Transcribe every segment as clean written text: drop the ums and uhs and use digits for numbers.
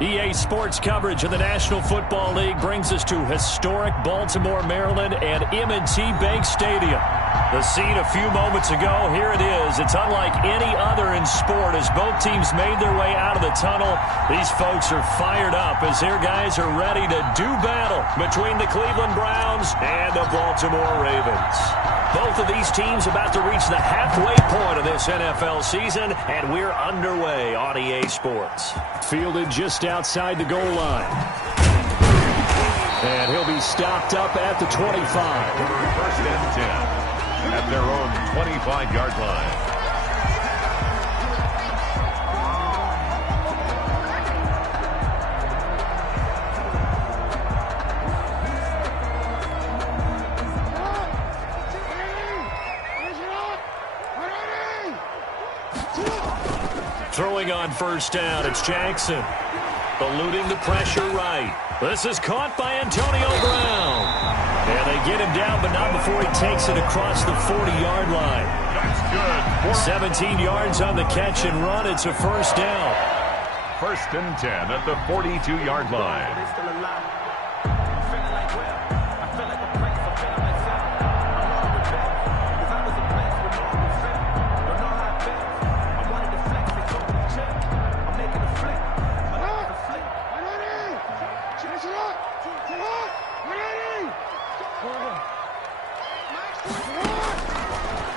EA Sports coverage of the National Football League brings us to historic Baltimore, Maryland, and M&T Bank Stadium. The scene a few moments ago, here it is. It's unlike any other in sport as both teams made their way out of the tunnel. These folks are fired up as their guys are ready to do battle between the Cleveland Browns and the Baltimore Ravens. Both of these teams about to reach the halfway point of this NFL season, and we're underway on EA Sports. Fielded just outside the goal line. And he'll be stopped up at the 25. First and 10 at their own 25-yard line. Throwing on first down, it's Jackson. Eluding the pressure right. This is caught by Antonio Brown. And they get him down, but not before he takes it across the 40-yard line. That's good. 17 yards on the catch and run. It's a first down. First and 10 at the 42-yard line.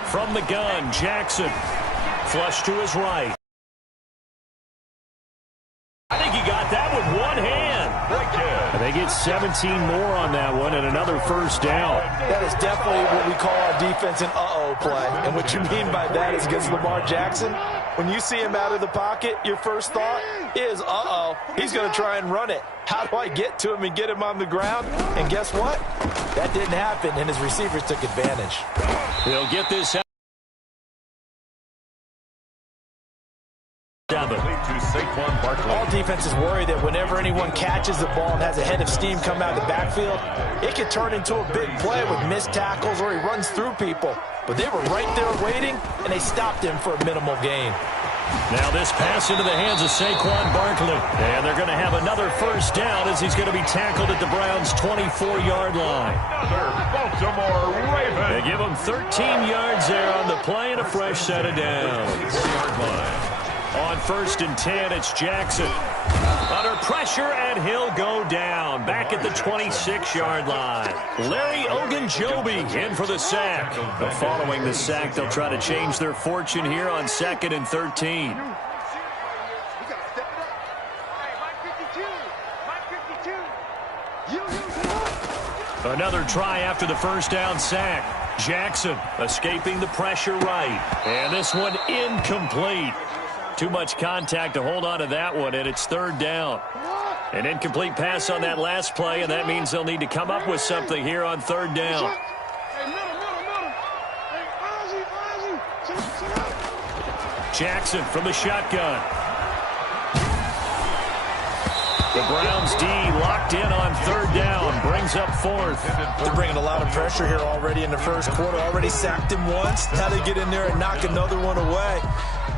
From the gun, Jackson. Flush to his right. I think he got that with one hand. And they get 17 more on that one and another first down. That is definitely what we call our defense an uh-oh play. And what you mean by that is against Lamar Jackson, when you see him out of the pocket, your first thought is, uh-oh, he's going to try and run it. How do I get to him and get him on the ground? And guess what? That didn't happen, and his receivers took advantage. He'll get this out. All defenses worry that whenever anyone catches the ball and has a head of steam come out of the backfield, it could turn into a big play with missed tackles or he runs through people. But they were right there waiting, and they stopped him for a minimal gain. Now this pass into the hands of Saquon Barkley. And they're going to have another first down as he's going to be tackled at the Browns' 24-yard line. Baltimore Ravens. They give him 13 yards there on the play and a fresh set of downs. On first and 10, it's Jackson. Under pressure, and he'll go down. Back at the 26-yard line. Larry Ogunjobi in for the sack. But following the sack, they'll try to change their fortune here on 2nd and 13. Another try after the first down sack. Jackson escaping the pressure right. And this one incomplete. Too much contact to hold on to that one, and it's third down. An incomplete pass on that last play, and that means they'll need to come up with something here on third down. Jackson from the shotgun. The Browns D locked in on third down, brings up fourth. They're bringing a lot of pressure here already in the first quarter. Already sacked him once. Now they get in there and knock another one away.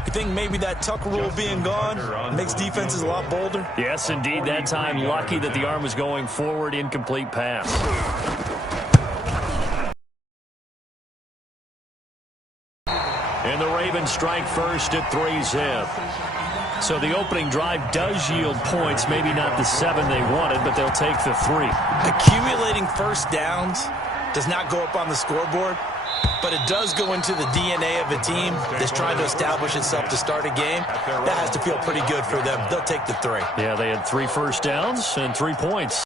You think maybe that Tucker rule being gone makes defenses a lot bolder? Yes, indeed. That time, lucky that the arm was going forward. Incomplete pass. And the Ravens strike first at 3-zip. So the opening drive does yield points. Maybe not the 7 they wanted, but they'll take the 3. Accumulating first downs does not go up on the scoreboard, but it does go into the DNA of a team that's trying to establish itself to start a game. That has to feel pretty good for them. They'll take the 3. Yeah, they had 3 first downs and 3 points.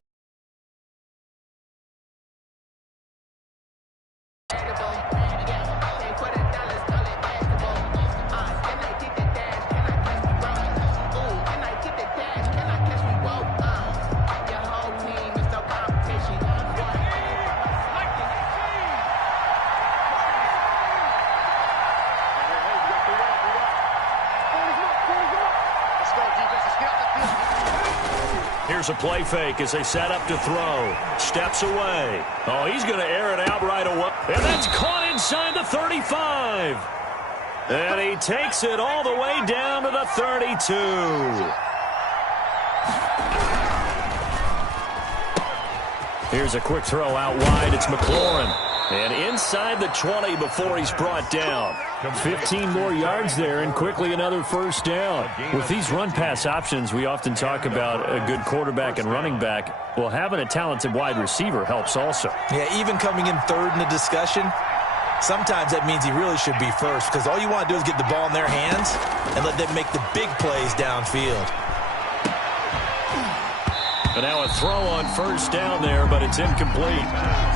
Here's a play fake as they set up to throw. Steps away. Oh, he's going to air it out right away. And that's caught inside the 35. And he takes it all the way down to the 32. Here's a quick throw out wide. It's McLaurin. And inside the 20 before he's brought down. 15 more yards there and quickly another first down. With these run-pass options, we often talk about a good quarterback and running back. Well, having a talented wide receiver helps also. Yeah, even coming in third in the discussion, sometimes that means he really should be first because all you want to do is get the ball in their hands and let them make the big plays downfield. And now a throw on first down there, but it's incomplete.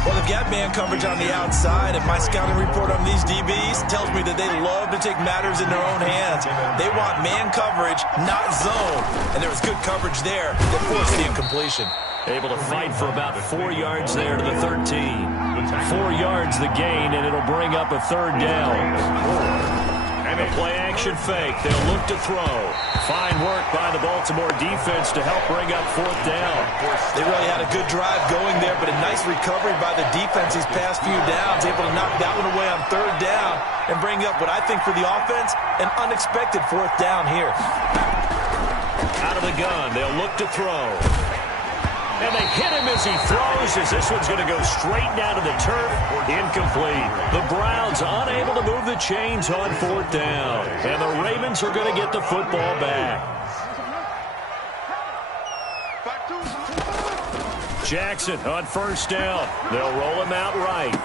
Well, they've got man coverage on the outside, and my scouting report on these DBs tells me that they love to take matters in their own hands. They want man coverage, not zone. And there was good coverage there that forced the incompletion. Able to fight for about 4 yards there to the 13. 4 yards the gain, and it'll bring up a third down. And a play-action fake. They'll look to throw. Fine work by the Baltimore defense to help bring up fourth down. They really had a good drive going there, but a nice recovery by the defense these past few downs, able to knock that one away on third down and bring up what I think for the offense, an unexpected fourth down here. Out of the gun, they'll look to throw. And they hit him as he throws, as this one's going to go straight down to the turf. Incomplete. The Browns unable to move the chains on fourth down. And the Ravens are going to get the football back. Jackson on first down. They'll roll him out right.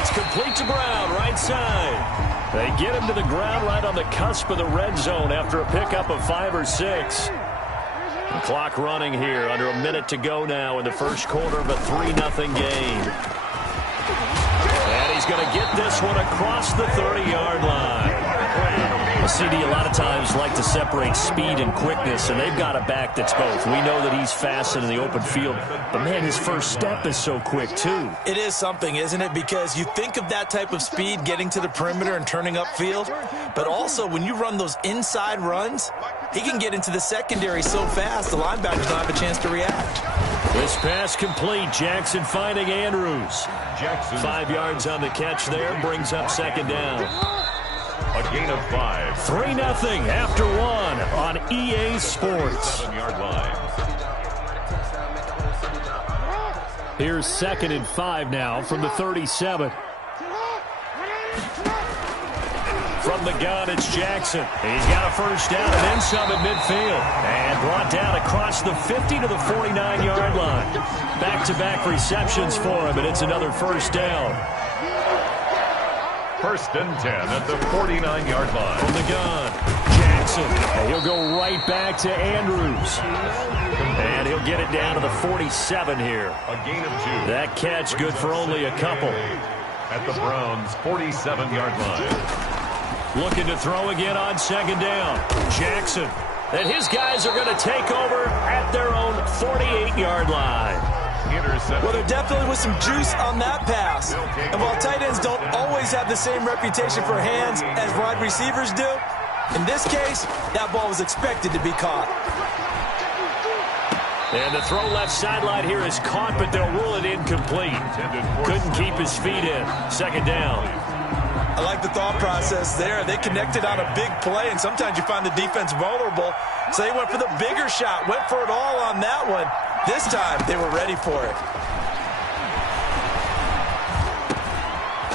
It's complete to Brown, right side. They get him to the ground right on the cusp of the red zone after a pickup of 5 or 6. The clock running here, under a minute to go now in the first quarter of a 3-0 game. And he's going to get this one across the 30-yard line. The CD a lot of times like to separate speed and quickness, and they've got a back that's both. We know that he's fast in the open field, but man, his first step is so quick too. It is something, isn't it? Because you think of that type of speed getting to the perimeter and turning upfield, but also when you run those inside runs, he can get into the secondary so fast the linebackers don't have a chance to react. This pass complete. Jackson finding Andrews. 5 yards on the catch there, brings up second down. A gain of 5. 3-0 after 1 on EA Sports. 7-yard line. Here's 2nd and 5 now from the 37. From the gun, it's Jackson. He's got a first down and then some at midfield. And brought down across the 50 to the 49-yard line. Back-to-back receptions for him, and it's another first down. 1st and 10 at the 49-yard line. From the gun, Jackson. And he'll go right back to Andrews. And he'll get it down to the 47 here. A gain of 2. That catch good for only a couple. At the Browns' 47-yard line. Looking to throw again on second down. Jackson. And his guys are going to take over at their own 48-yard line. Well, there definitely was some juice on that pass. And while tight ends don't always have the same reputation for hands as wide receivers do, in this case, that ball was expected to be caught. And the throw left sideline here is caught, but they'll rule it incomplete. Couldn't keep his feet in. Second down. I like the thought process there. They connected on a big play, and sometimes you find the defense vulnerable. So they went for the bigger shot, went for it all on that one. This time, they were ready for it.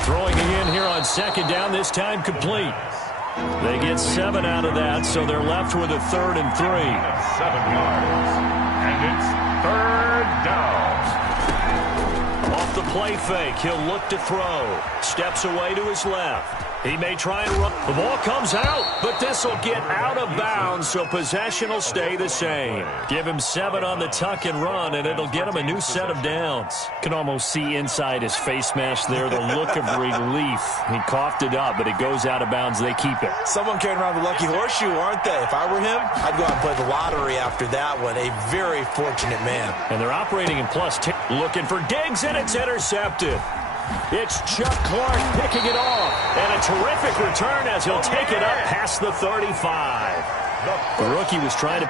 Throwing again here on second down, this time complete. They get 7 out of that, so they're left with a 3rd and 3. 7 yards. And it's 3rd down. Off the play fake, he'll look to throw. Steps away to his left. He may try and run. The ball comes out, but this will get out of bounds, so possession will stay the same. Give him 7 on the tuck and run, and it'll get him a new set of downs. Can almost see inside his face mask there the look of relief. He coughed it up, but it goes out of bounds. They keep it. Someone carrying around the lucky horseshoe, aren't they? If I were him, I'd go out and play the lottery after that one. A very fortunate man. And they're operating in plus 10. Looking for Diggs, and it's intercepted. It's Chuck Clark picking it off. And a terrific return as he'll take it up past the 35. The rookie was trying to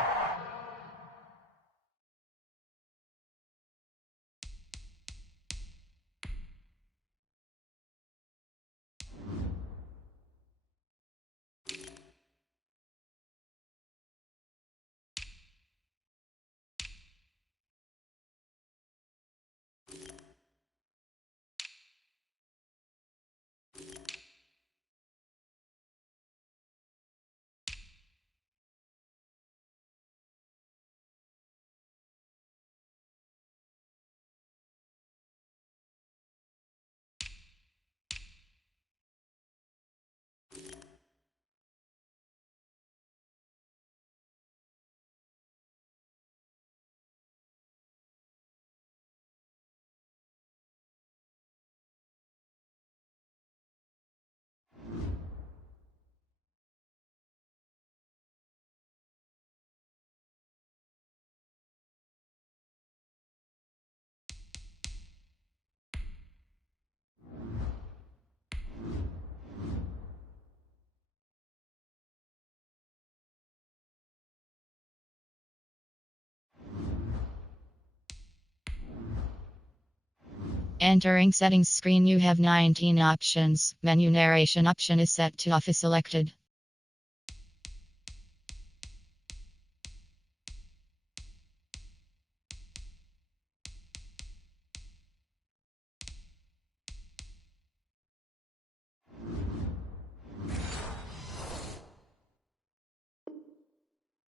Entering settings screen, you have 19 options. Menu narration option is set to off is selected.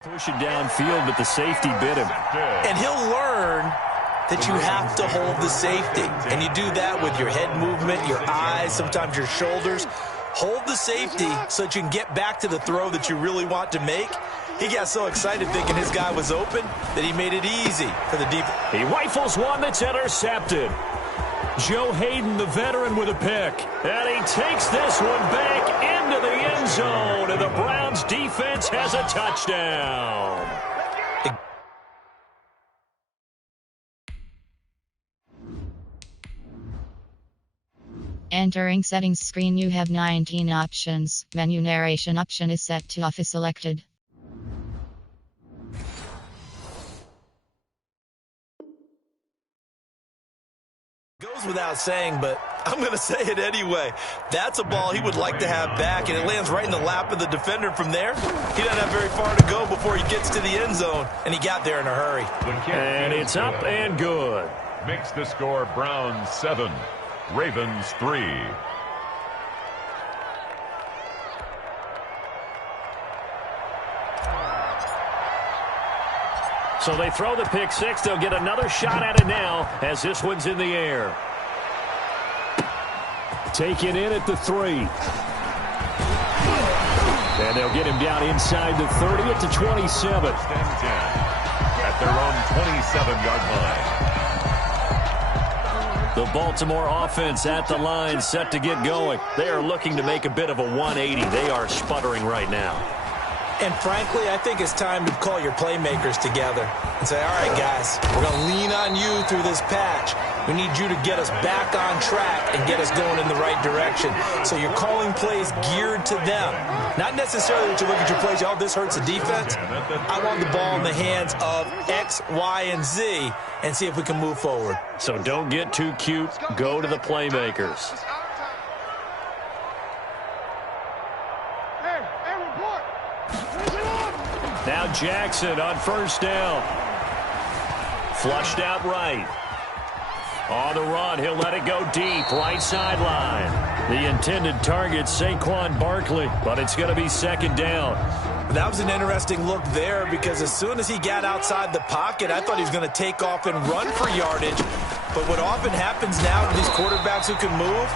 Pushing downfield, but the safety bit him. And he'll learn that you have to hold the safety. And you do that with your head movement, your eyes, sometimes your shoulders. Hold the safety so that you can get back to the throw that you really want to make. He got so excited thinking his guy was open that he made it easy for the deep. He rifles one that's intercepted. Joe Hayden, the veteran, with a pick. And he takes this one back into the end zone. And the Browns defense has a touchdown. Entering settings screen, you have 19 options. Menu narration option is set to off is selected. Goes without saying, but I'm going to say it anyway. That's a ball he would like to have back, and it lands right in the lap of the defender from there. He doesn't have very far to go before he gets to the end zone, and he got there in a hurry. And it's up and good. Makes the score Browns 7, Ravens 3. So they throw the pick six. They'll get another shot at it now as this one's in the air. Taken in at the 3. And they'll get him down inside the 30 at the 27. At their own 27-yard line. The Baltimore offense at the line, set to get going. They are looking to make a bit of a 180. They are sputtering right now. And frankly, I think it's time to call your playmakers together and say, all right, guys, we're going to lean on you through this patch. We need you to get us back on track and get us going in the right direction. So you're calling plays geared to them. Not necessarily that you look at your plays, oh, this hurts the defense. I want the ball in the hands of X, Y, and Z and see if we can move forward. So don't get too cute. Go to the playmakers. Now Jackson on first down. Flushed out right. On the run, he'll let it go deep, right sideline. The intended target, Saquon Barkley, but it's going to be second down. That was an interesting look there because as soon as he got outside the pocket, I thought he was going to take off and run for yardage. But what often happens now to these quarterbacks who can move,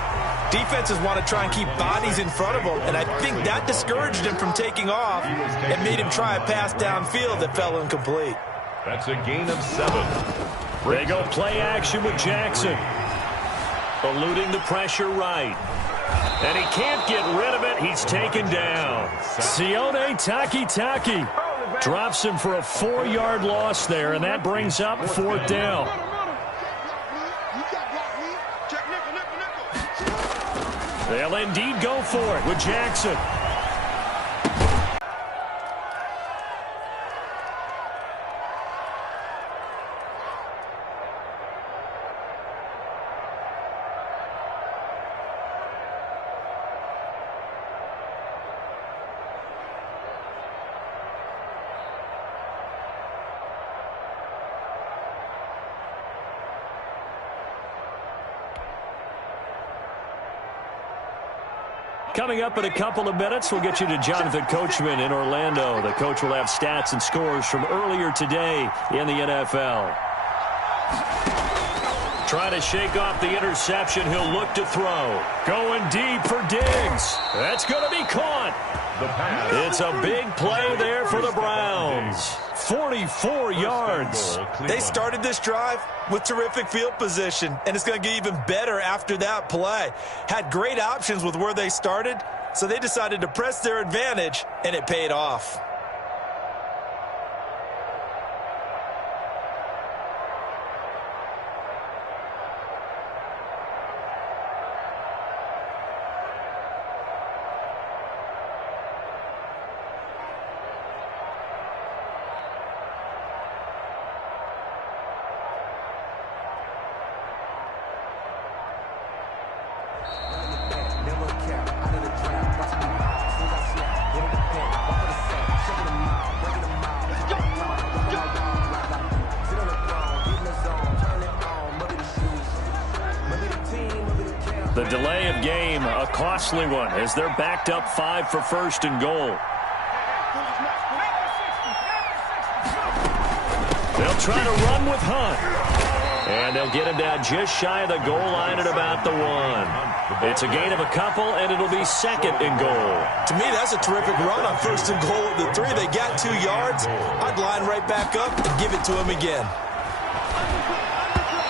defenses want to try and keep bodies in front of him, and I think that discouraged him from taking off and made him try a pass downfield that fell incomplete. That's a gain of 7. They go play action with Jackson. Eluding the pressure right. And he can't get rid of it. He's taken down. Sione Takitaki drops him for a 4-yard loss there, and that brings up fourth down. They'll indeed go for it with Jackson. Coming up in a couple of minutes, we'll get you to Jonathan Coachman in Orlando. The coach will have stats and scores from earlier today in the NFL. Trying to shake off the interception. He'll look to throw. Going deep for Diggs. That's going to be caught. It's a big play there for the Browns. 44 yards. They started this drive with terrific field position, and it's going to get even better after that play. Had great options with where they started, so they decided to press their advantage, and it paid off. The delay of game, a costly one, as they're backed up 5 for first and goal. They'll try to run with Hunt. And they'll get him down just shy of the goal line at about the 1. It's a gain of a couple, and it'll be second and goal. To me, that's a terrific run on first and goal at the 3. They got 2 yards. I'd line right back up and give it to him again.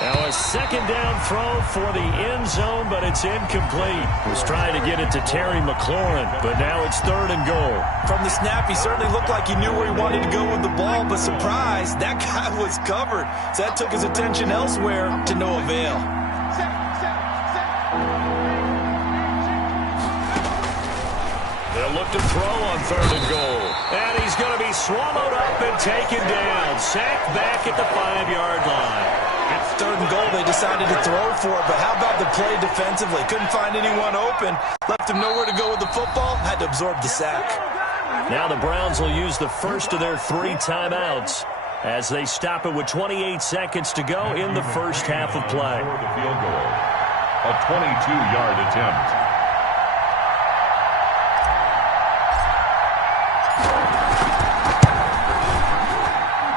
Now a second down throw for the end zone, but it's incomplete. Was trying to get it to Terry McLaurin, but now it's third and goal. From the snap, he certainly looked like he knew where he wanted to go with the ball, but surprise, that guy was covered. So that took his attention elsewhere to no avail. They'll look to throw on third and goal. And he's going to be swallowed up and taken down. Sacked back at the 5-yard line. It's third and goal. They decided to throw for it, but how about the play defensively? Couldn't find anyone open. Left him nowhere to go with the football. Had to absorb the sack. Now the Browns will use the first of their 3 timeouts as they stop it with 28 seconds to go in the first half of play. A 22-yard attempt.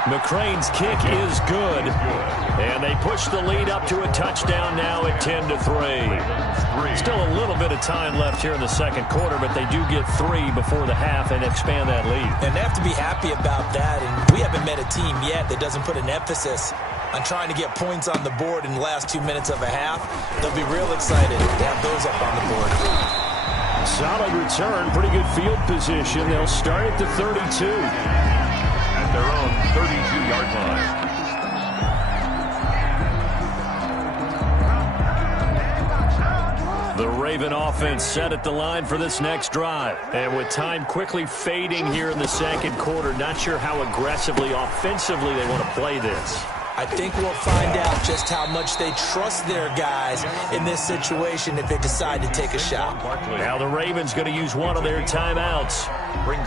McCrane's kick is good, and they push the lead up to a touchdown now at 10-3. Still a little bit of time left here in the second quarter, but they do get 3 before the half and expand that lead. And they have to be happy about that, and we haven't met a team yet that doesn't put an emphasis on trying to get points on the board in the last 2 minutes of a half. They'll be real excited to have those up on the board. Solid return, pretty good field position. They'll start at the 32. Their own 32-yard line. The Raven offense set at the line for this next drive. And with time quickly fading here in the second quarter, not sure how aggressively, offensively they want to play this. I think we'll find out just how much they trust their guys in this situation if they decide to take a shot. Now the Ravens going to use one of their timeouts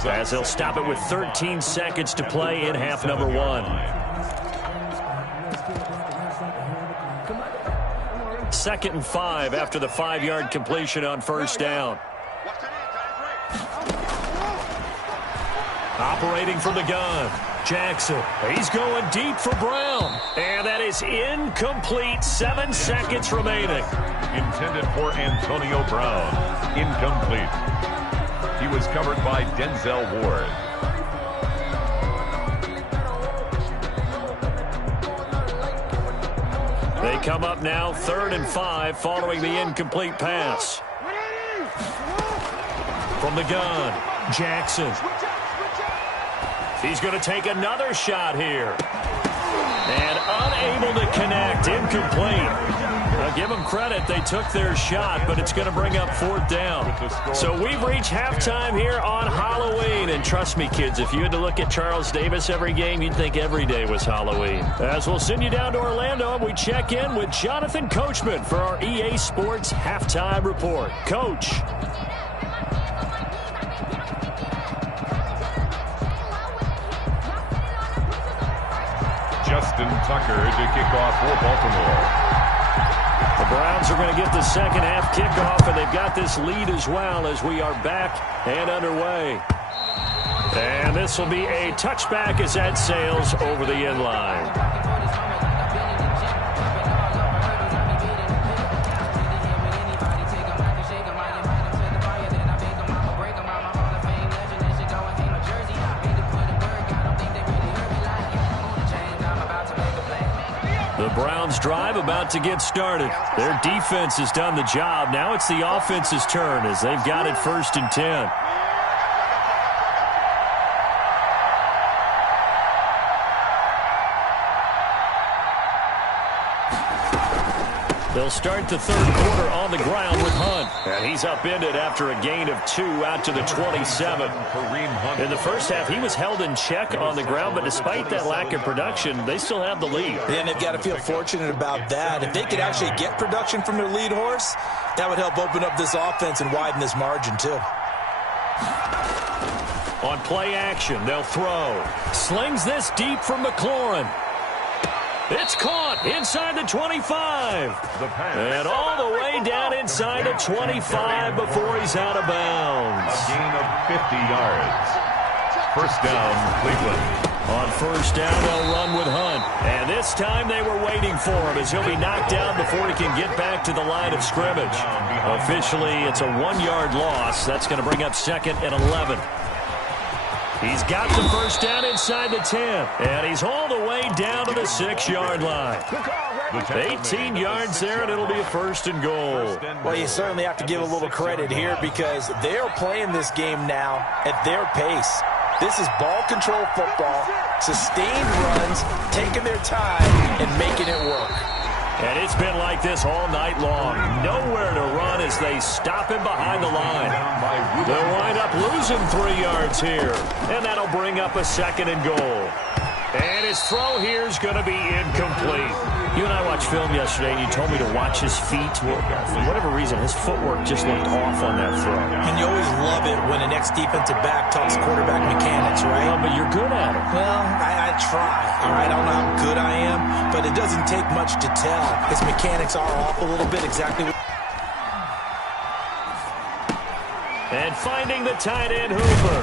as they'll stop it with 13 seconds to play in half number 1. Second and 5 after the 5-yard completion on first down. Operating from the gun, Jackson. He's going deep for Brown. And that is incomplete. 7 seconds remaining. Intended for Antonio Brown. Incomplete. He was covered by Denzel Ward. They come up now 3rd and 5 following the incomplete pass. From the gun, Jackson. He's going to take another shot here. And unable to connect. Incomplete. I'll give them credit. They took their shot, but it's going to bring up 4th down. So we've reached halftime here on Halloween. And trust me, kids, if you had to look at Charles Davis every game, you'd think every day was Halloween. As we'll send you down to Orlando, we check in with Jonathan Coachman for our EA Sports Halftime Report. Coach. Justin Tucker to kick off for Baltimore. The Browns are going to get the second half kickoff, and they've got this lead as well as we are back and underway. And this will be a touchback as that sails over the end line. The Browns drive about to get started. Their defense has done the job. Now it's the offense's turn as they've got it 1st and 10. They'll start the 3rd quarter on the ground with Hunt. And he's upended after a gain of 2 out to the 27. In the first half, he was held in check on the ground, but despite that lack of production, they still have the lead. And they've got to feel fortunate about that. If they could actually get production from their lead horse, that would help open up this offense and widen this margin too. On play action, they'll throw. Slings this deep from McLaurin. It's caught inside the 25. And all the way down inside the 25 before he's out of bounds. A gain of 50 yards. First down, Cleveland. On first down, they'll run with Hunt. And this time they were waiting for him as he'll be knocked down before he can get back to the line of scrimmage. Officially, it's a 1-yard loss. That's going to bring up 2nd and 11. He's got the first down inside the 10. And he's all the way down to the 6-yard line. 18 yards there, and it'll be a 1st and goal. Well, you certainly have to give a little credit here because they're playing this game now at their pace. This is ball control football, sustained runs, taking their time, and making it work. And it's been like this all night long. Nowhere to run as they stop him behind the line. They'll wind up losing 3 yards here. And that'll bring up a 2nd and goal. And his throw here is going to be incomplete. You and I watched film yesterday, and you told me to watch his feet. Well, for whatever reason, his footwork just looked off on that throw. And you always love it when an ex-defensive back talks quarterback mechanics, right? Well, but you're good at it. Well, I try, all right? I don't know how good I am, but it doesn't take much to tell. His mechanics are off a little bit, exactly. And finding the tight end, Hooper.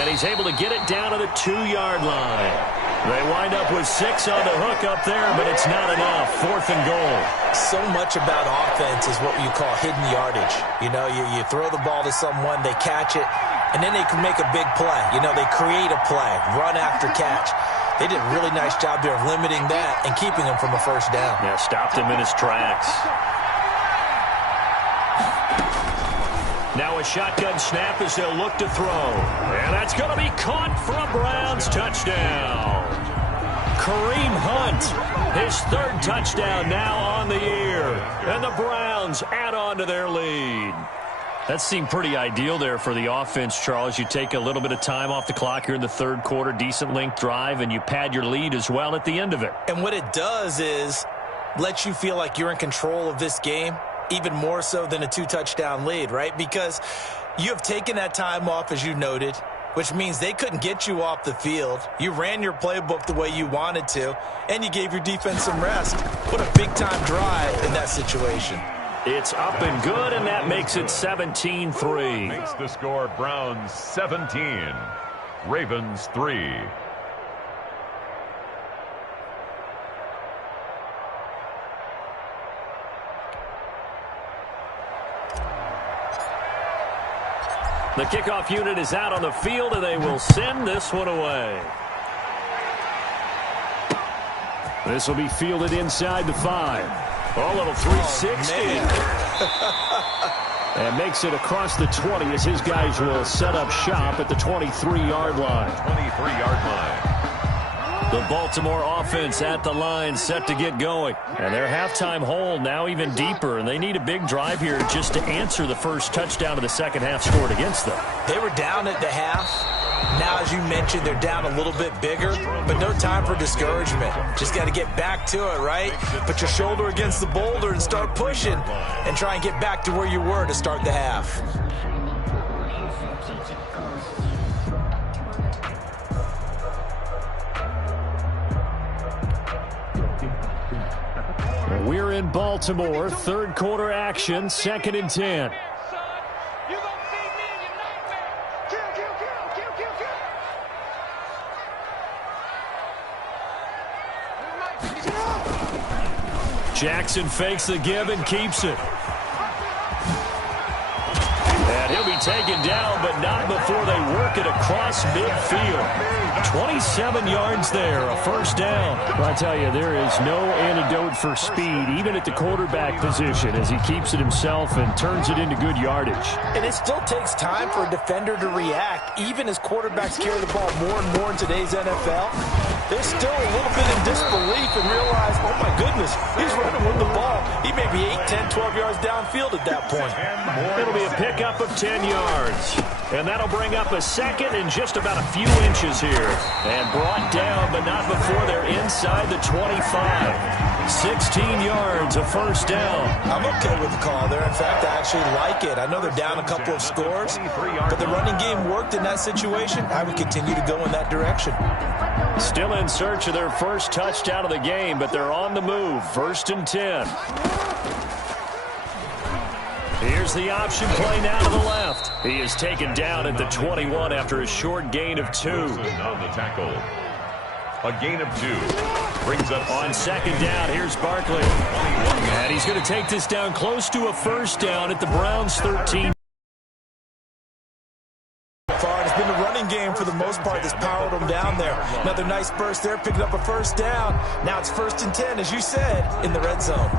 And he's able to get it down to the 2-yard line. They wind up with 6 on the hook up there, but it's not enough. 4th and goal. So much about offense is what you call hidden yardage. You know, you throw the ball to someone, they catch it, and then they can make a big play. You know, they create a play, run after catch. They did a really nice job there of limiting that and keeping him from a first down. Yeah, stopped him in his tracks. Now a shotgun snap as they'll look to throw. And that's going to be caught for a Browns touchdown. Kareem Hunt, his 3rd touchdown now on the year. And the Browns add on to their lead. That seemed pretty ideal there for the offense, Charles. You take a little bit of time off the clock here in the 3rd quarter, decent length drive, and you pad your lead as well at the end of it. And what it does is let you feel like you're in control of this game. Even more so than a 2-touchdown lead, right? Because you have taken that time off, as you noted, which means they couldn't get you off the field. You ran your playbook the way you wanted to, and you gave your defense some rest. What a big-time drive in that situation. It's up and good, and that makes it 17-3. Makes the score Browns 17, Ravens 3. The kickoff unit is out on the field, and they will send this one away. This will be fielded inside the 5. Oh, little 360. And makes it across the 20 as his guys will set up shop at the 23-yard line. 23-yard line. The Baltimore offense at the line set to get going. And their halftime hole now even deeper, and they need a big drive here just to answer the first touchdown of the second half scored against them. They were down at the half. Now, as you mentioned, they're down a little bit bigger, but no time for discouragement. Just got to get back to it, right? Put your shoulder against the boulder and start pushing and try and get back to where you were to start the half. We're in Baltimore, 3rd quarter action, 2nd and 10. Jackson fakes the give and keeps it. And he'll be taken down, but not before they work it across midfield. 27 yards there, a first down. Well, I tell you, there is no antidote for speed, even at the quarterback position, as he keeps it himself and turns it into good yardage. And it still takes time for a defender to react, even as quarterbacks carry the ball more and more in today's NFL. They're still a little bit in disbelief and realize, oh my goodness, he's running with the ball. He may be 8, 10, 12 yards downfield at that point. It'll be a pickup of 10 yards. And that'll bring up a 2nd and just about a few inches here. And brought down, but not before they're inside the 25. 16 yards, a first down. I'm okay with the call there. In fact, I actually like it. I know they're down a couple of scores, but the running game worked in that situation. I would continue to go in that direction. Still in search of their first touchdown of the game, but they're on the move. 1st and 10. Here's the option play now to the left. He is taken down at the 21 after a short gain of 2. On the tackle. A gain of 2 brings up on 2nd down. Here's Barkley. And he's going to take this down close to a first down at the Browns' 13. It's been the running game for the most part that's powered them down there. Another nice burst there, picking up a first down. Now it's 1st and 10, as you said, in the red zone.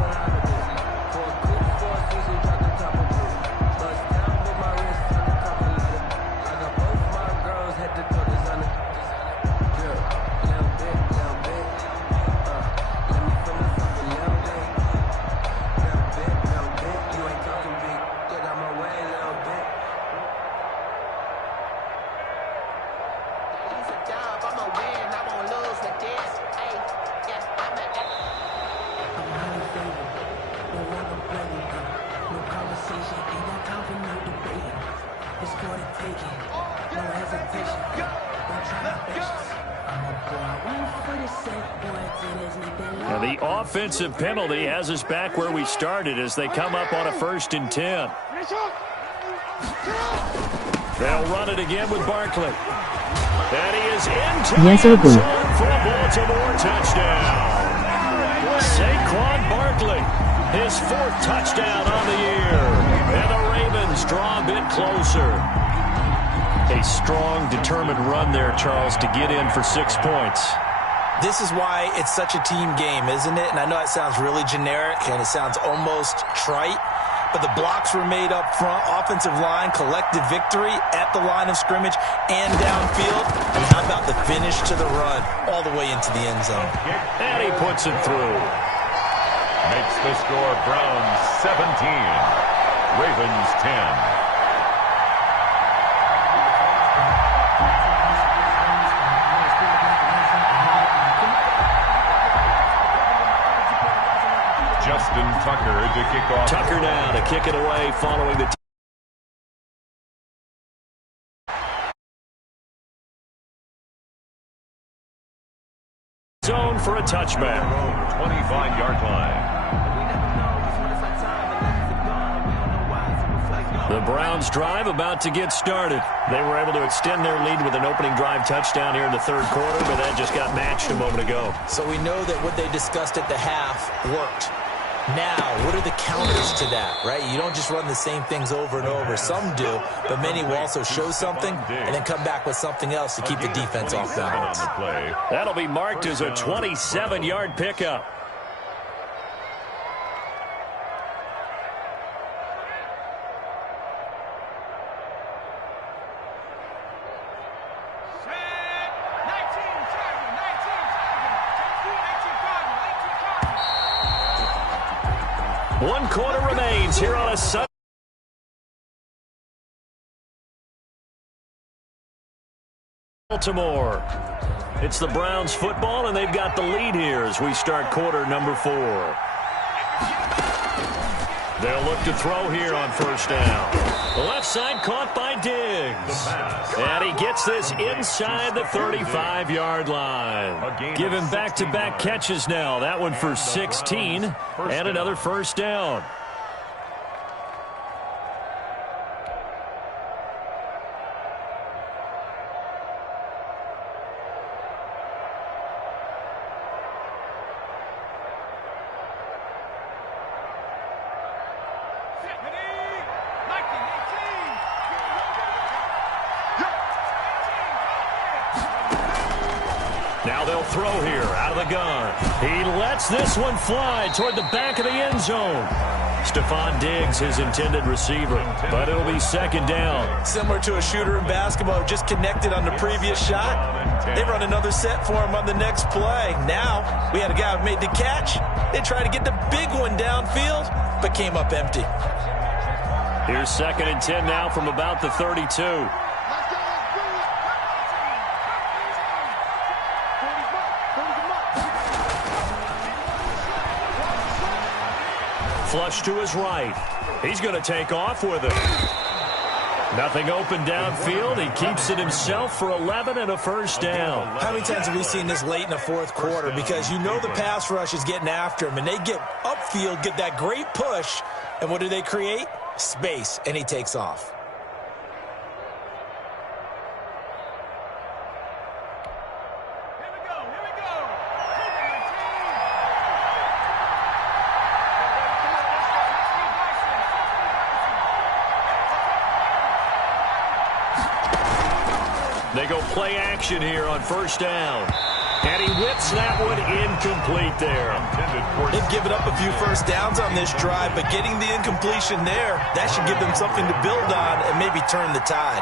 And the offensive penalty has us back where we started as they come up on a 1st and 10. They'll run it again with Barkley. And he is into the end zone for a Baltimore touchdown. Saquon Barkley, his 4th touchdown on the year. And the Ravens draw a bit closer. A strong, determined run there, Charles, to get in for 6 points. This is why it's such a team game, isn't it? And I know it sounds really generic and it sounds almost trite, but the blocks were made up front, offensive line, collective victory at the line of scrimmage and downfield. And how about the finish to the run all the way into the end zone? And he puts it through. Makes the score Browns 17, Ravens 10. Justin Tucker to kick off. Tucker now to kick it away following the zone for a touchback. 25-yard line. The Browns drive about to get started. They were able to extend their lead with an opening drive touchdown here in the 3rd quarter, but that just got matched a moment ago. So we know that what they discussed at the half worked. Now, what are the counters to that, right? You don't just run the same things over and over. Some do, but many will also show something and then come back with something else to keep the defense off balance. That'll be marked as a 27-yard pickup. One quarter remains here on a Sunday. Baltimore. It's the Browns football, and they've got the lead here as we start quarter number 4. They'll look to throw here on 1st down. The left side caught by Diggs. And he gets this inside the 35-yard line. Give him back-to-back catches now. That one for 16 and another 1st down. Now they'll throw here out of the gun. He lets this one fly toward the back of the end zone. Stephon Diggs, his intended receiver, but it'll be 2nd down. Similar to a shooter in basketball, just connected on the previous shot. They run another set for him on the next play. Now, we had a guy who made the catch. They tried to get the big one downfield, but came up empty. Here's 2nd and 10 now from about the 32. Flush to his right. He's going to take off with it. Nothing open downfield. He keeps it himself for 11 and a first down. How many times have we seen this late in the fourth quarter? Because you know the pass rush is getting after him, and they get upfield, get that great push, and what do they create? Space, and he takes off. They go play action here on first down. And he whips that one incomplete there. They've given up a few first downs on this drive, but getting the incompletion there, that should give them something to build on and maybe turn the tide.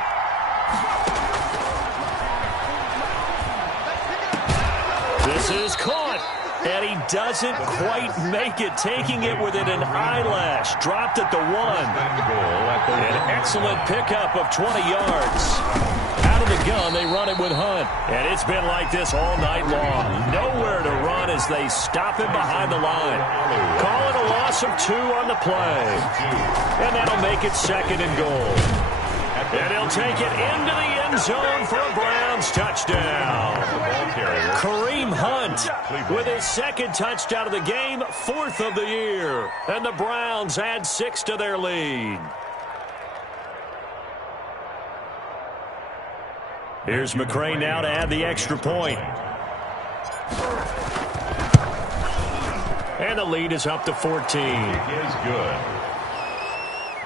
This is caught. And he doesn't quite make it, taking it within an eyelash. Dropped at the 1. An excellent pickup of 20 yards. Out of the gun, they run it with Hunt. And it's been like this all night long. Nowhere to run as they stop him behind the line. Call it a loss of 2 on the play. And that'll make it 2nd and goal. And he'll take it into the end zone for a Browns touchdown. Kareem Hunt with his 2nd touchdown of the game, 4th of the year. And the Browns add 6 to their lead. Here's McCray now to add the extra point. And the lead is up to 14. Is good.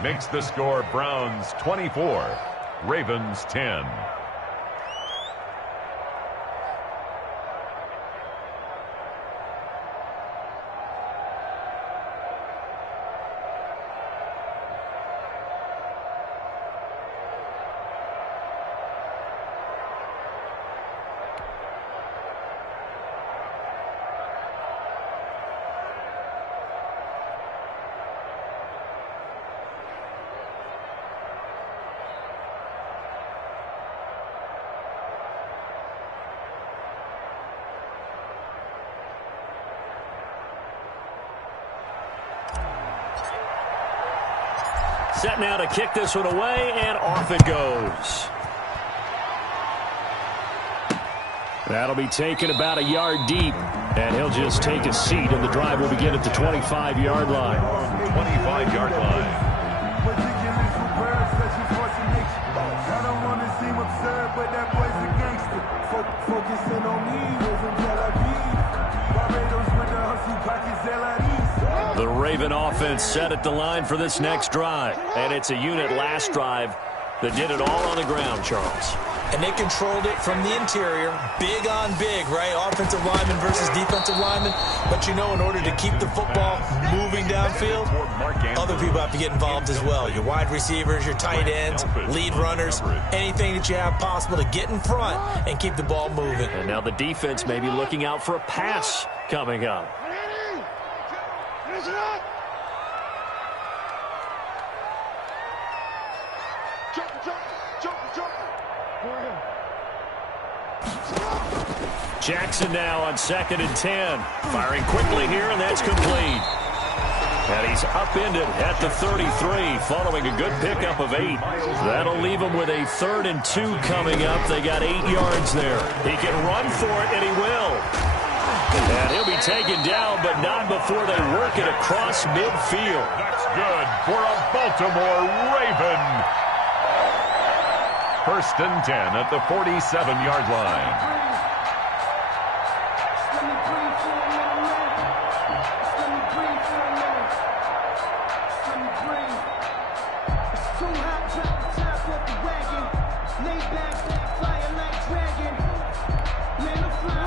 Makes the score Browns 24, Ravens 10. Set now to kick this one away, and off it goes. That'll be taken about a yard deep, and he'll just take a seat, and the drive will begin at the 25-yard line. 25-yard line. The Raven offense set at the line for this next drive. And it's a unit last drive that did it all on the ground, Charles. And they controlled it from the interior, big on big, right? Offensive lineman versus defensive lineman. But you know, in order to keep the football moving downfield, other people have to get involved as well. Your wide receivers, your tight ends, lead runners, anything that you have possible to get in front and keep the ball moving. And now the defense may be looking out for a pass coming up. Jackson now on 2nd and 10. Firing quickly here, and that's complete. And he's upended at the 33, following a good pickup of 8. That'll leave him with a 3rd and 2 coming up. They got 8 yards there. He can run for it, and he will. And he'll be taken down, but not before they work it across midfield. That's good for a Baltimore Raven. 1st and 10 at the 47-yard line.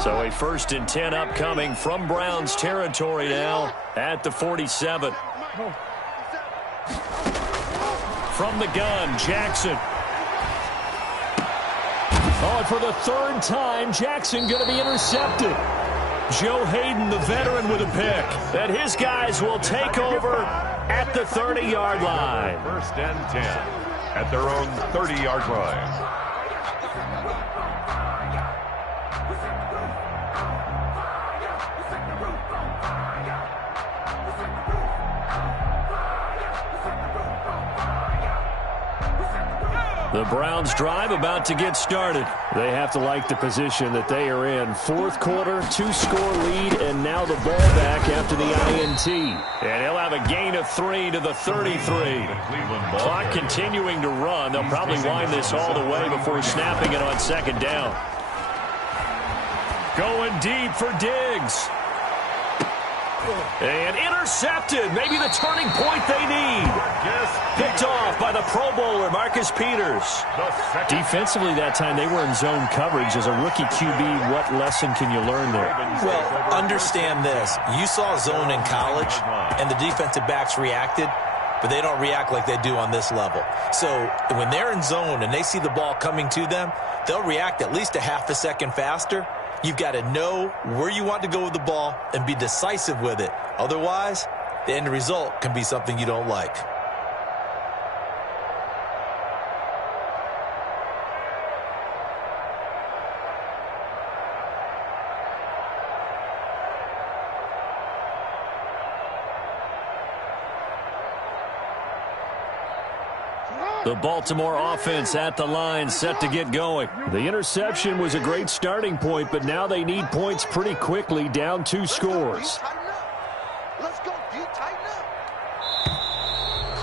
So a 1st and 10 upcoming from Browns territory now at the 47. From the gun, Jackson. Oh, and for the 3rd time, Jackson going to be intercepted. Joe Hayden, the veteran, with a pick. And his guys will take over at the 30-yard line. 1st and 10 at their own 30-yard line. The Browns drive about to get started. They have to like the position that they are in. Fourth quarter, 2-score lead, and now the ball back after the INT. And he'll have a gain of 3 to the 33. Clock continuing to run. They'll probably wind this all the way before snapping it on second down. Going deep for Diggs. And intercepted. Maybe the turning point they need. Picked off by the Pro Bowler, Marcus Peters. Defensively that time, they were in zone coverage. As a rookie QB, what lesson can you learn there? Well, understand this. You saw zone in college, and the defensive backs reacted, but they don't react like they do on this level. So when they're in zone and they see the ball coming to them, they'll react at least a half a second faster. You've got to know where you want to go with the ball and be decisive with it. Otherwise, the end result can be something you don't like. The Baltimore offense at the line, set to get going. The interception was a great starting point, but now they need points pretty quickly, down 2 scores.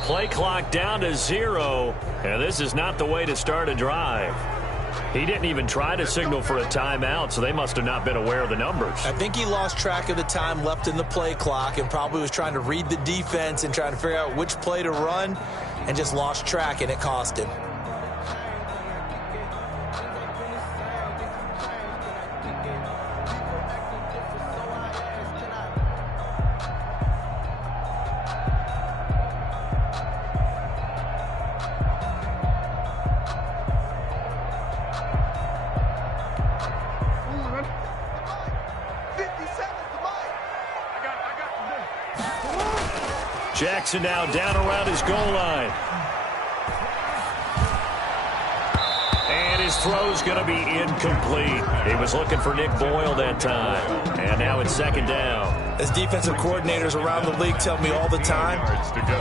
Play clock down to 0, and this is not the way to start a drive. He didn't even try to signal for a timeout, so they must have not been aware of the numbers. I think he lost track of the time left in the play clock and probably was trying to read the defense and trying to figure out which play to run, and just lost track, and it cost him. Jackson now down around his goal line. And his throw's going to be incomplete. He was looking for Nick Boyle that time. And now it's second down. As defensive coordinators around the league tell me all the time,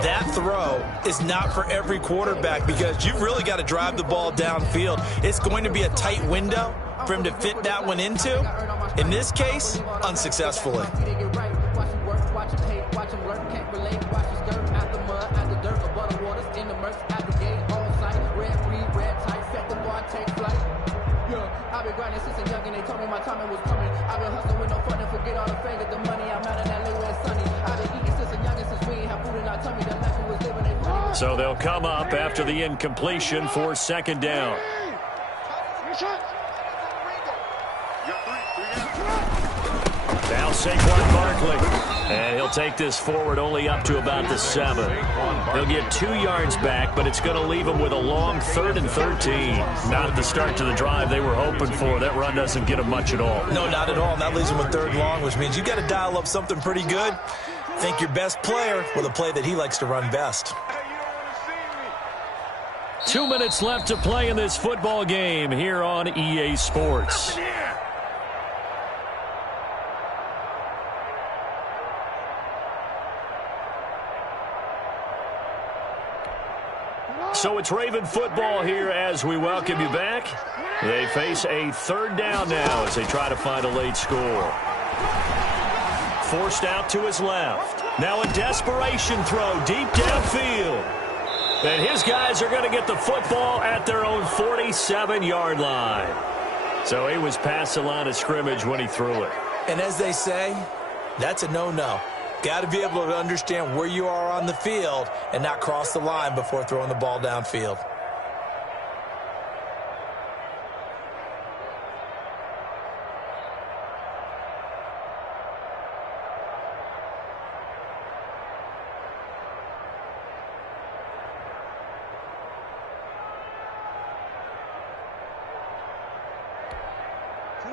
that throw is not for every quarterback because you've really got to drive the ball downfield. It's going to be a tight window for him to fit that one into. In this case, unsuccessfully. So they'll come up after the incompletion for second down. Now Saquon Barkley. And he'll take this forward only up to about the 7. He'll get 2 yards back, but it's going to leave him with a long 3rd and 13. Not the start to the drive they were hoping for. That run doesn't get him much at all. No, not at all. And that leaves him with 3rd and long, which means you've got to dial up something pretty good. Think your best player with a play that he likes to run best. 2 minutes left to play in this football game here on EA Sports. So it's Raven football here as we welcome you back. They face a 3rd down now as they try to find a late score. Forced out to his left. Now a desperation throw deep downfield. And his guys are going to get the football at their own 47-yard line. So he was past the line of scrimmage when he threw it. And as they say, that's a no-no. Got to be able to understand where you are on the field and not cross the line before throwing the ball downfield.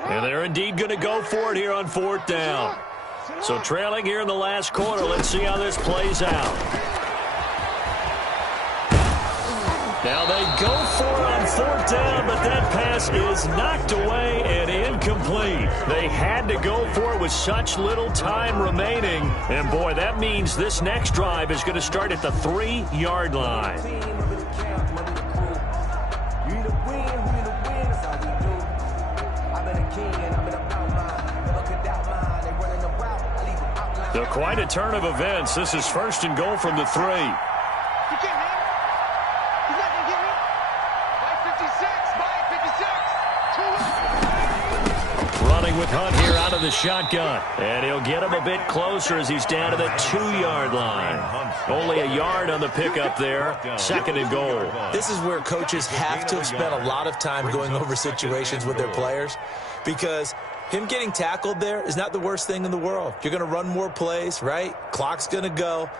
And they're indeed going to go for it here on 4th down. So trailing here in the last quarter. Let's see how this plays out. Now they go for it on 4th down, but that pass is knocked away and incomplete. They had to go for it with such little time remaining. And boy, that means this next drive is going to start at the 3-yard line. So quite a turn of events. This is 1st and goal from the 3. Running with Hunt here out of the shotgun. And he'll get him a bit closer as he's down to the 2-yard line. Only a yard on the pickup there. 2nd and goal. This is where coaches have to have spent a lot of time going over situations with their players, because him getting tackled there is not the worst thing in the world. You're going to run more plays, right? Clock's going to go.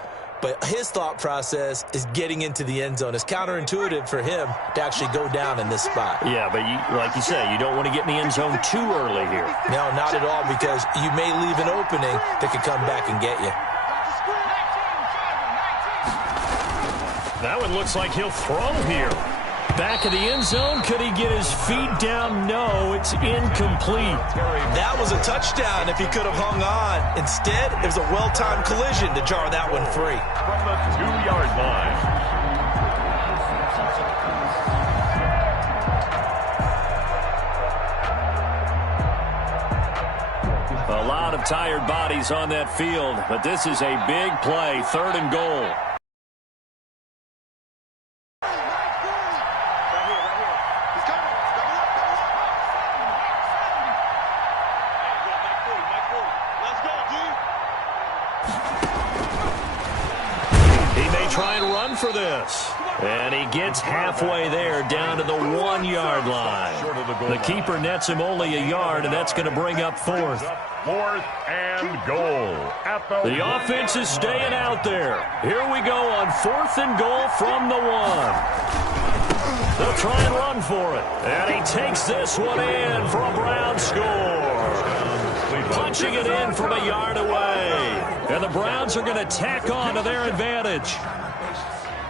But his thought process is getting into the end zone. It's counterintuitive for him to actually go down in this spot. Yeah, but like you say, you don't want to get in the end zone too early here. No, not at all, because you may leave an opening that could come back and get you. That one looks like he'll throw here. Back of the end zone. Could he get his feet down? No, it's incomplete. That was a touchdown if he could have hung on. Instead, it was a well-timed collision to jar that one free. From the 2-yard line. A lot of tired bodies on that field, but this is a big play. 3rd and goal. Try and run for this. And he gets halfway there, down to the 1-yard line. The keeper nets him only a yard, and that's going to bring up 4th. 4th and goal. The offense is staying out there. Here we go on 4th and goal from the 1. They'll try and run for it. And he takes this one in for a Brown score. Punching it in from a yard away. And the Browns are going to tack on to their advantage.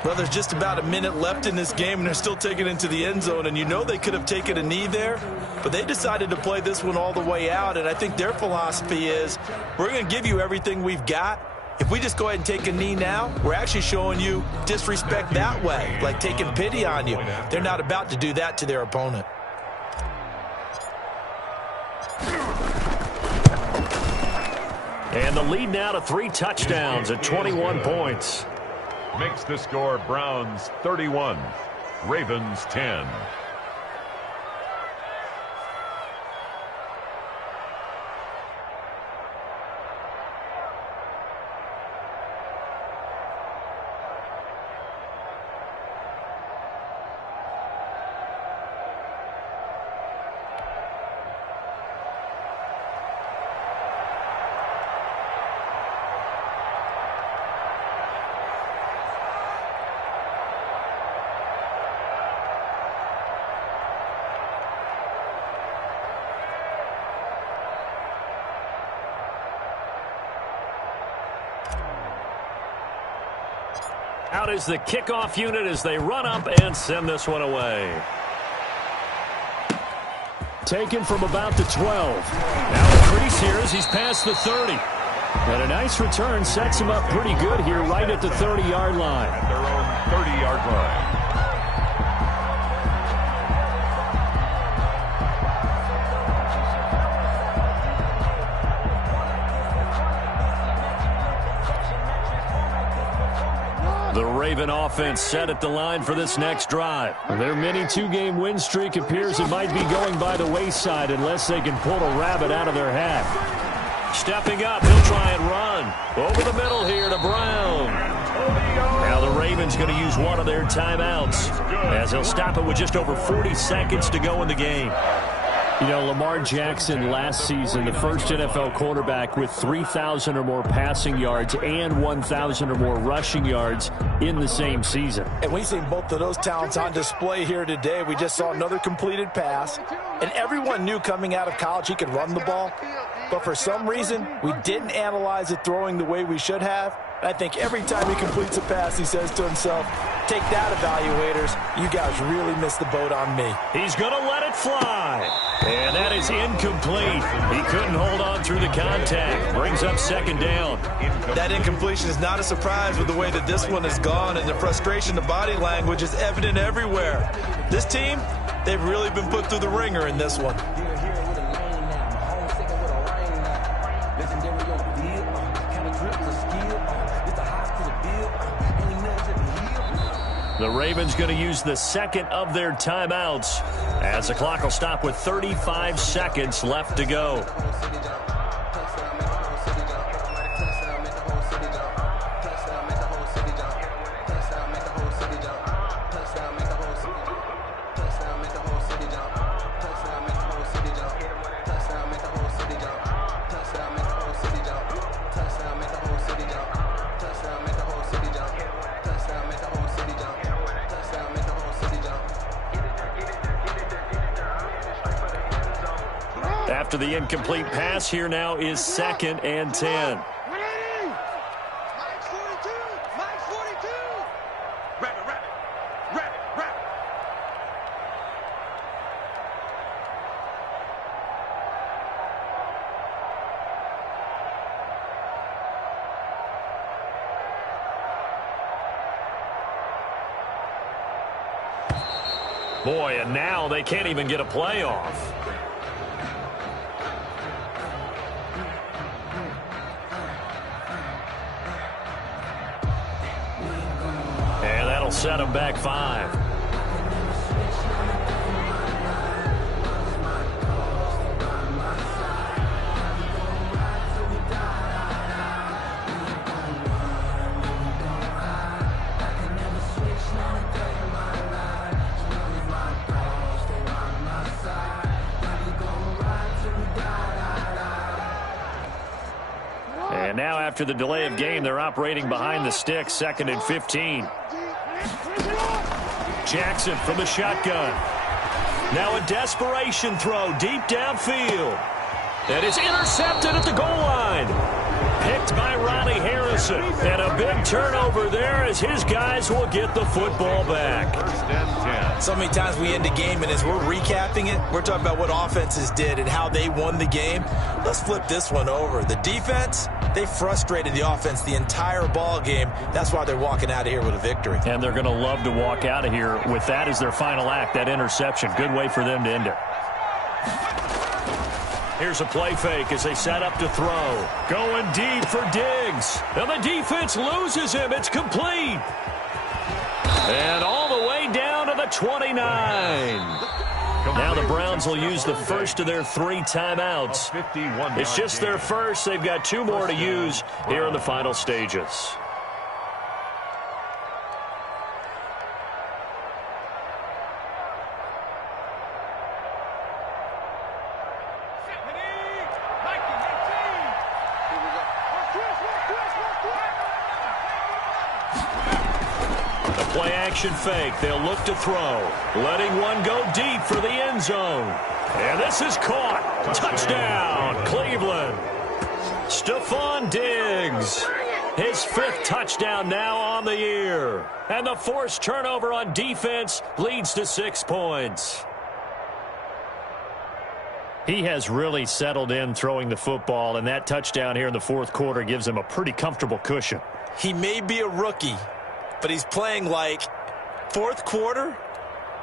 Well, there's just about a minute left in this game, and they're still taking it into the end zone. And you know they could have taken a knee there, but they decided to play this one all the way out. And I think their philosophy is, we're going to give you everything we've got. If we just go ahead and take a knee now, we're actually showing you disrespect that way, like taking pity on you. They're not about to do that to their opponent. And the lead now to 3 touchdowns at 21 points. Makes the score Browns 31, Ravens 10. Out is the kickoff unit as they run up and send this one away. Taken from about the 12. Now increase here as he's past the 30. And a nice return sets him up pretty good here right at the 30-yard line. At their own 30-yard line. The Raven offense set at the line for this next drive. Their mini 2-game win streak appears it might be going by the wayside unless they can pull a rabbit out of their hat. Stepping up, he'll try and run. Over the middle here to Brown. Now the Ravens going to use one of their timeouts as he'll stop it with just over 40 seconds to go in the game. You know, Lamar Jackson last season, the first NFL quarterback with 3,000 or more passing yards and 1,000 or more rushing yards in the same season. And we've seen both of those talents on display here today. We just saw another completed pass. And everyone knew coming out of college he could run the ball. But for some reason, we didn't analyze it throwing the way we should have. I think every time he completes a pass, he says to himself, take that, evaluators. You guys really missed the boat on me. He's going to let it fly. And that is incomplete. He couldn't hold on through the contact. Brings up 2nd down. That incompletion is not a surprise with the way that this one has gone, and the frustration, the body language is evident everywhere. This team, they've really been put through the ringer in this one. The Ravens going to use the second of their timeouts as the clock will stop with 35 seconds left to go. After the incomplete pass, here now is 2nd and 10. Boy, and now they can't even get a playoff. And that'll set them back 5. And now after the delay of game, they're operating behind the sticks, 2nd and 15. Jackson from the shotgun. Now a desperation throw deep downfield. And it's intercepted at the goal line. Picked by Ronnie Harrison. And a big turnover there as his guys will get the football back. 1st and 10. So many times we end a game, and as we're recapping it, we're talking about what offenses did and how they won the game. Let's flip this one over. The defense, they frustrated the offense the entire ball game. That's why they're walking out of here with a victory. And they're going to love to walk out of here with that as their final act, that interception. Good way for them to end it. Here's a play fake as they set up to throw. Going deep for Diggs. And the defense loses him. It's complete. And all the way down to the 29. Now the Browns will use the first of their 3 timeouts. It's just their first. They've got 2 more to use here in the final stages. Play action fake. They'll look to throw. Letting one go deep for the end zone. And this is caught. Touchdown, Cleveland. Stephon Diggs. His 5th touchdown now on the year. And the forced turnover on defense leads to 6 points. He has really settled in throwing the football, and that touchdown here in the 4th quarter gives him a pretty comfortable cushion. He may be a rookie, but he's playing like 4th quarter,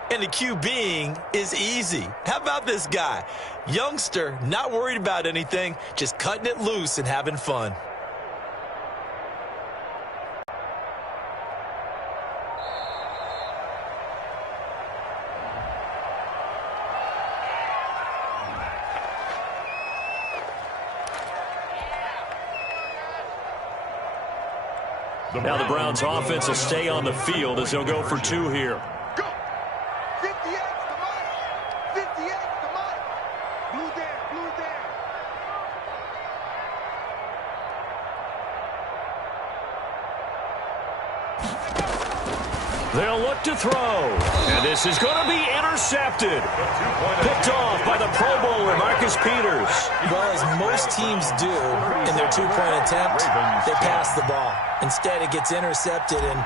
and the QBing is easy. How about this guy? Youngster, not worried about anything, just cutting it loose and having fun. Now the Browns offense will stay on the field as they'll go for 2 here. Go. 58 to Mike. 58 to Mike. Blue down, blue down. They'll look to throw. And this is going to be intercepted. Picked off by the Pro Bowler, Marcus Peters. Well, as most teams do in their 2-point attempt, they pass the ball. Instead, it gets intercepted. And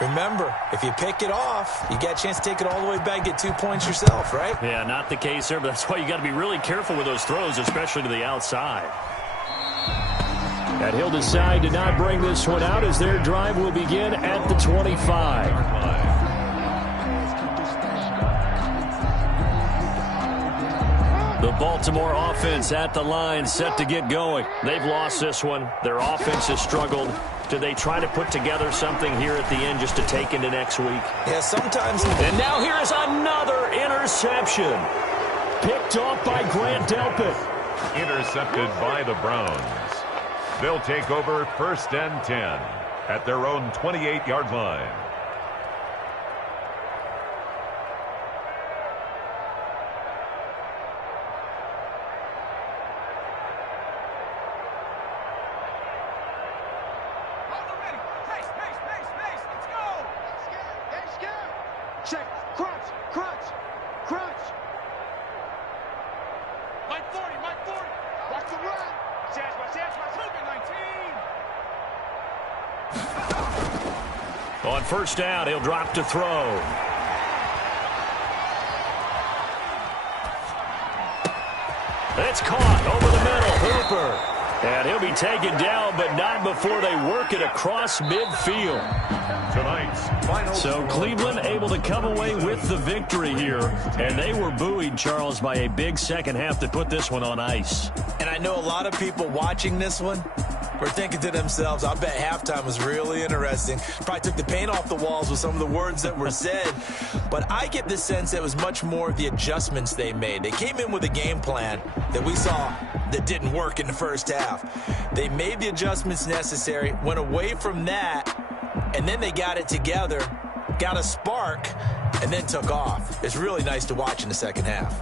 remember, if you pick it off, you got a chance to take it all the way back, get 2 points yourself, right? Yeah, not the case there, but that's why you got to be really careful with those throws, especially to the outside. And he'll decide to not bring this one out as their drive will begin at the 25. The Baltimore offense at the line, set to get going. They've lost this one. Their offense has struggled. Do they try to put together something here at the end just to take into next week? Yeah, sometimes. And now here's another interception. Picked off by Grant Delpit. Intercepted by the Browns. They'll take over 1st and 10 at their own 28-yard line. Check. Crunch. Crunch. Crunch. Mike 40. Mike 40. Watch the run. Chance. Look at 19. On 1st down, he'll drop to throw. It's caught over the middle. Hooper. And he'll be taken down, but not before they work it across midfield. Tonight's final So score. Cleveland able to come away with the victory here. And they were buoyed, Charles, by a big second half that put this one on ice. And I know a lot of people watching this one were thinking to themselves, I bet halftime was really interesting. Probably took the paint off the walls with some of the words that were said. But I get the sense that it was much more of the adjustments they made. They came in with a game plan that we saw that didn't work in the first half. They made the adjustments necessary, went away from that, and then they got it together, got a spark, and then took off. It's really nice to watch in the second half.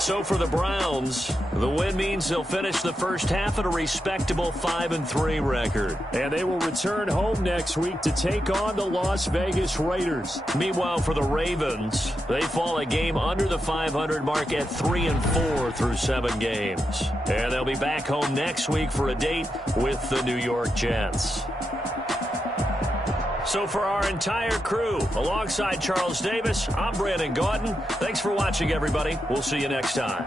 So for the Browns, the win means they'll finish the first half at a respectable 5-3 record. And they will return home next week to take on the Las Vegas Raiders. Meanwhile, for the Ravens, they fall a game under the 500 mark at 3-4 through 7 games. And they'll be back home next week for a date with the New York Jets. So for our entire crew, alongside Charles Davis, I'm Brandon Gaudin. Thanks for watching, everybody. We'll see you next time.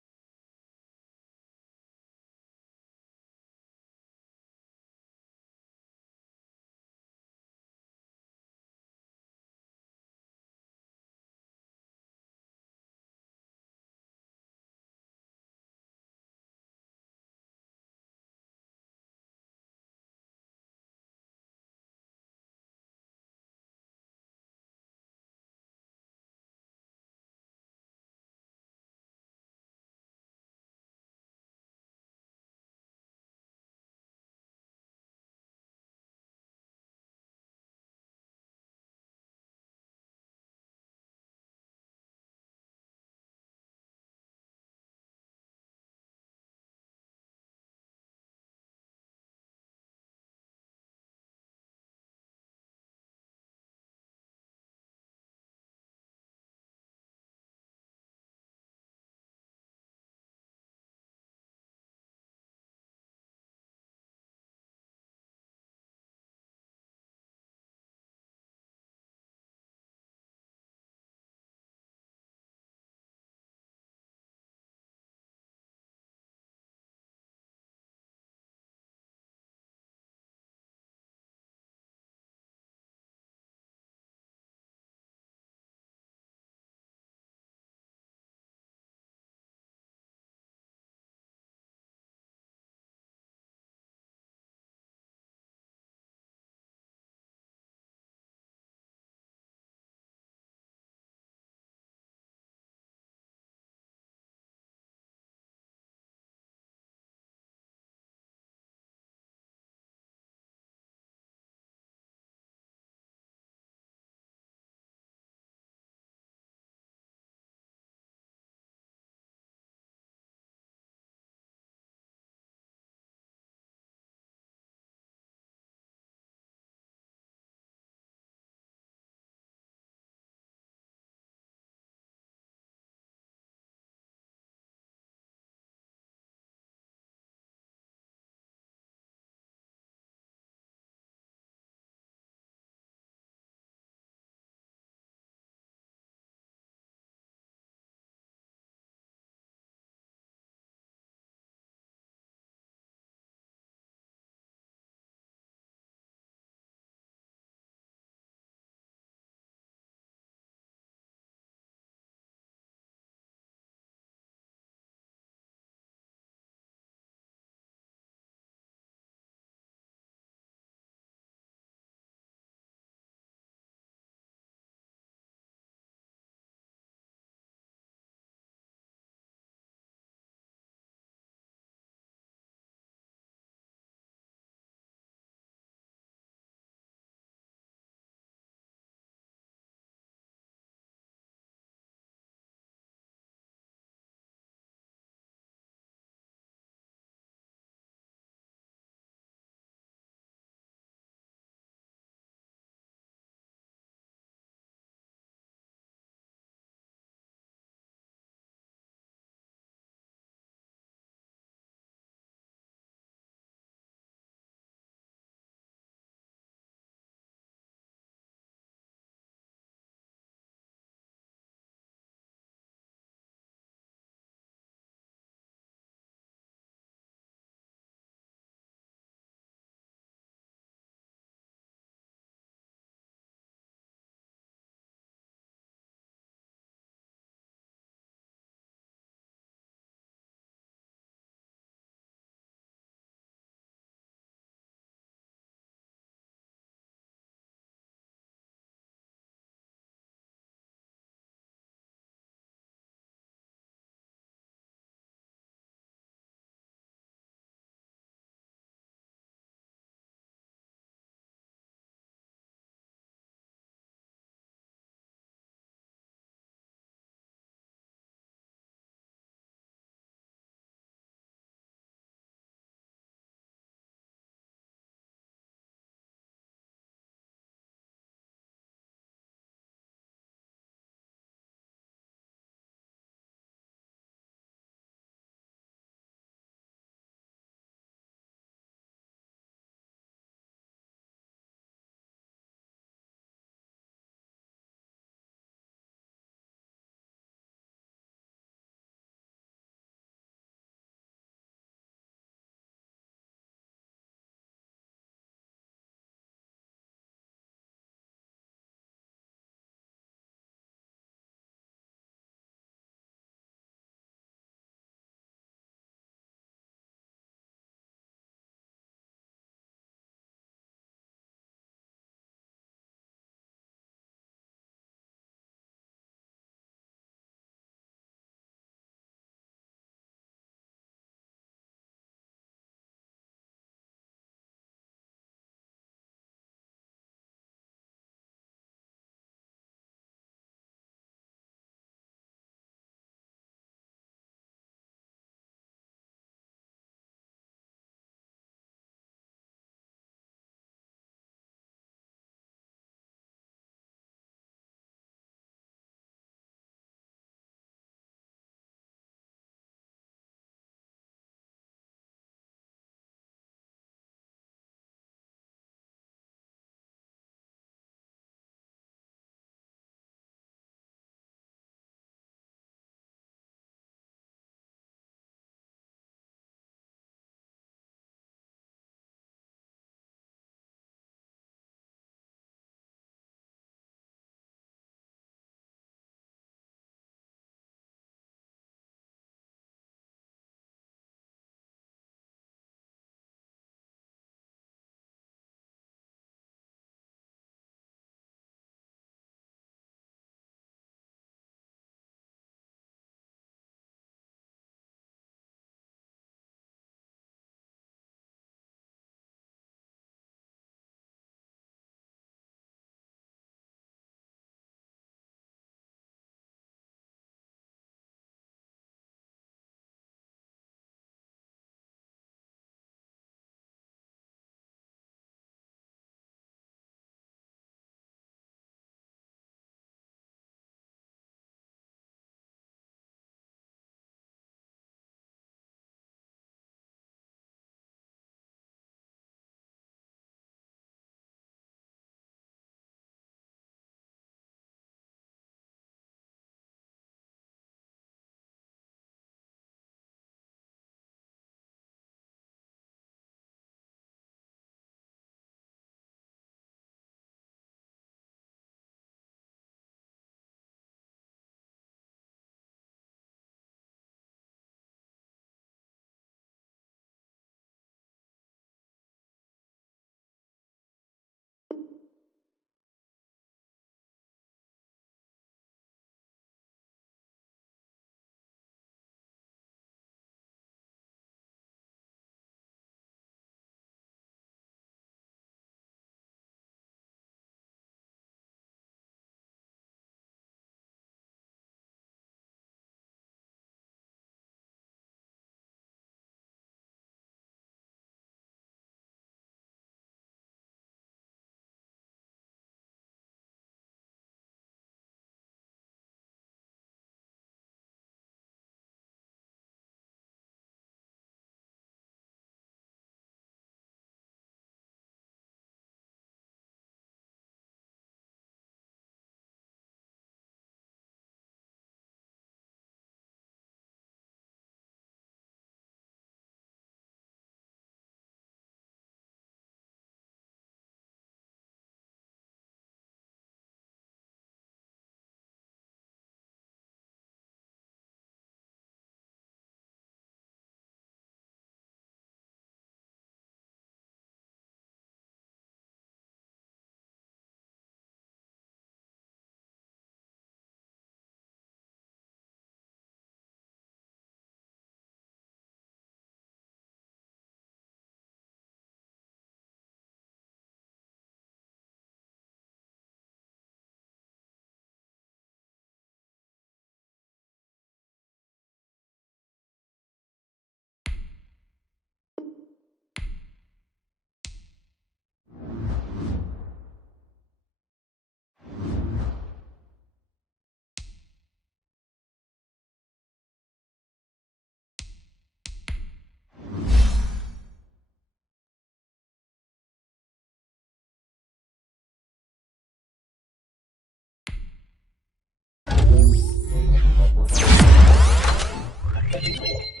it.